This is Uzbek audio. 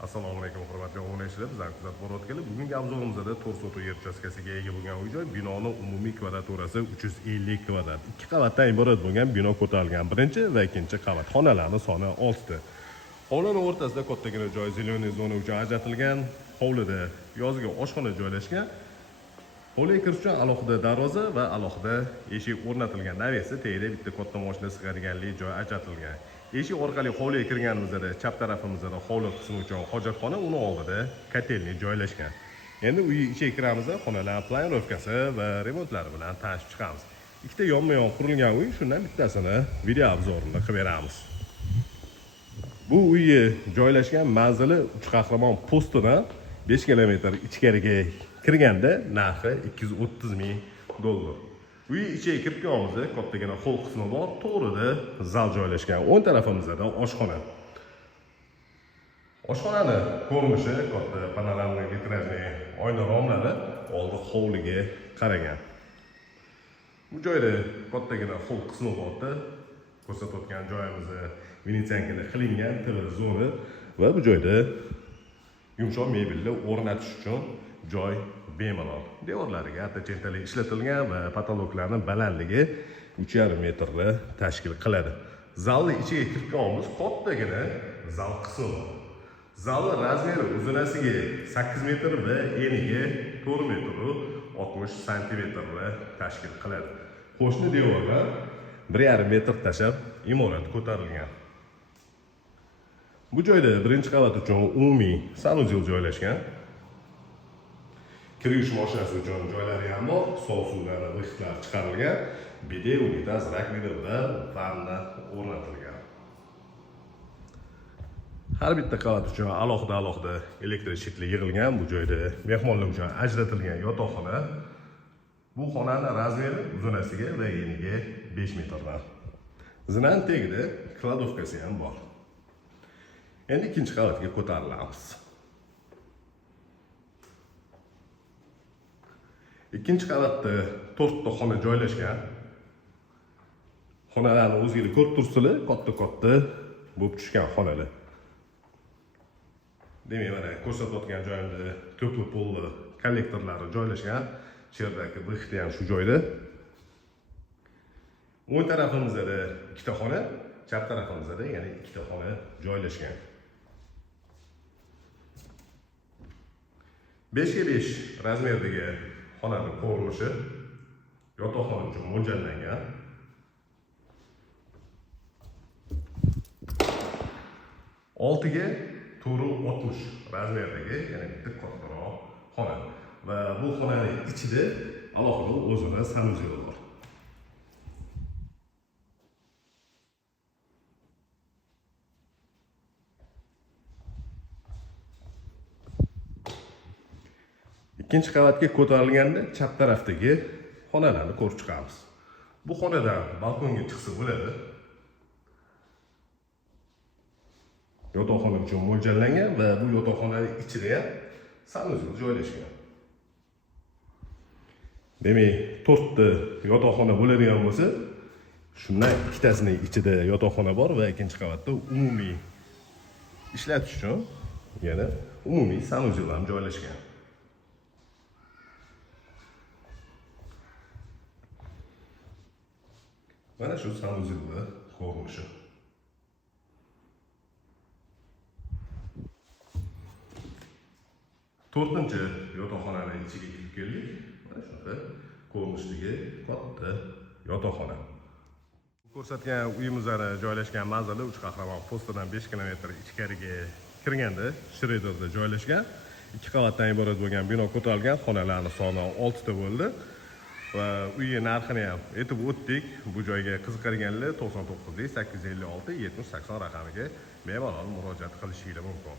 Assalomu alaykum hurmatli obunachilar, bizlarni kuzatib borayotganlar. Bugungi obzorimizda 4 sotix yer uchastkasiga ega bo'lgan uy-joy, binoning umumiy kvadraturasi 350 kvadrat. 2 qavatdan iborat bo'lgan bino ko'tarilgan. Birinchi va ikkinchi qavat. Xonalarning soni 6 ta. Hovlining o'rtasida kattagina joy zeleniy zona uchun ajratilgan. Hovlida yozgi oshxona joylashgan. Hovliga kirish uchun alohida darvoza va alohida eshik o'rnatilgan. Navesi tagida bitta katta mashina sig'adiganlik joy ajratilgan. Eshik orqali hovliga kirganimizda chap tarafimizda hovli qismi uchun hojatxona, uni oldida kotelni joylashgan. Endi uy ichiga kiramiz, xonalar planirovkasi va remontlari bilan tanishib chiqamiz. Ikkita yonma-yon qurilgan uy, shundan bittasini video obzorini qilib beramiz. Bu uyga joylashgan manzili 3 qahramon postidan 5 kilometr ichkariga kirganda narxi 230 ming dollar. Uy ichiga kirganimizda kattagina hol qismi bor, to'g'rida zal joylashgan. O'ng tarafimizda oshxona. Oshxonani ko'rinishi katta panoramli vitrajli oyna romlari oldi hovliga qaragan. Bu joyda kattagina hol qismi borda ko'rsatayotgan joyimizda venetsiyankada qilingan tig'i zona va bu joyda yumshoq mebelni o'rnatish uchun joy bemalol. Devorlariga attachentali ishlatilgan va patologlarning balandligi 3,5 metrni tashkil qiladi. Zalning ichiga kirganimiz kattagina zal qismi bor. Zalning razmeri uzunasiga 8 metr va eniga 4 metr 60 santimetrni tashkil qiladi. Qo'shni devorlar 1,5 metr tashlab imorat ko'tarilgan. Bu joyda birinchi qavat uchun umumiy sanuzel joylashgan. Kir yuvish mashinasi uchun joylari ham bor, sovuq suvlarni vixtlar chiqarilgan, bide, unitaz, rakvina va vanna o'rnatilgan. Har bitta qavat uchun alohida elektr shitli yig'ilgan. Bu joyda mehmonlar uchun ajratilgan yotoqxona. Bu xonaning razmeri uzunasiga va eniga 5 metrdan. Zinan tagida kladovkasi ham bor. Endi ikkinchi qavatga ko'tarilamiz. Ikkinchi qavatda 4 ta xona joylashgan. Xonalarni o'zingizlar ko'rib turibsizlar, katta bo'lib tushgan xonalar. Demak, mana ko'rsatayotgan joyimda to'pli polli kollektorlari joylashgan. Cherdagi vixti ham shu joyda. O'ng tarafimizda ikkita xona, chap tarafimizda yana ikkita xona joylashgan. 5 ga 5 razmerdagi xonaning ko'rinishi yotoqxona uchun mo'ljallangan. 6 ga 4,60 razmerdagi yana bitta kattaroq xona va bu xonaning ichida alohida o'zini sanuzeli bor. Ikkinchi qavatga ko'tarilganda chap tarafdagi xonalarni ko'rib chiqamiz. Bu xonadan balkonga chiqsa bo'ladi. Yotoqxona uchun mo'ljallangan va bu yotoqxonaning ichida ham sanuzel joylashgan. Demak, 4 ta yotoqxona bo'ladigan bo'lsa, shundan ikkitasining ichida yotoqxona bor va ikkinchi qavatda umumiy ishlatish uchun yana umumiy sanuzel ham joylashgan. Mana shu sanuzelni ko'rinishi. To'rtinchi yotoqxonaning ichiga kirib keldik. Mana shunaqa ko'rinishdagi katta yotoqxona. Ko'rsatgan uyimizda joylashgan manzili 3 qahramon postidan 5 kilometr ichkariga kirganda Shredderda joylashgan. 2 qavatdan iborat bo'lgan bino ko'tarilgan. Xonalarning soni 6 ta bo'ldi. Va uyga narxini ham aytib o'tdik. Bu joyga qiziqarganlar 99 856 70 80 raqamiga bemalol murojaat qilishingiz mumkin.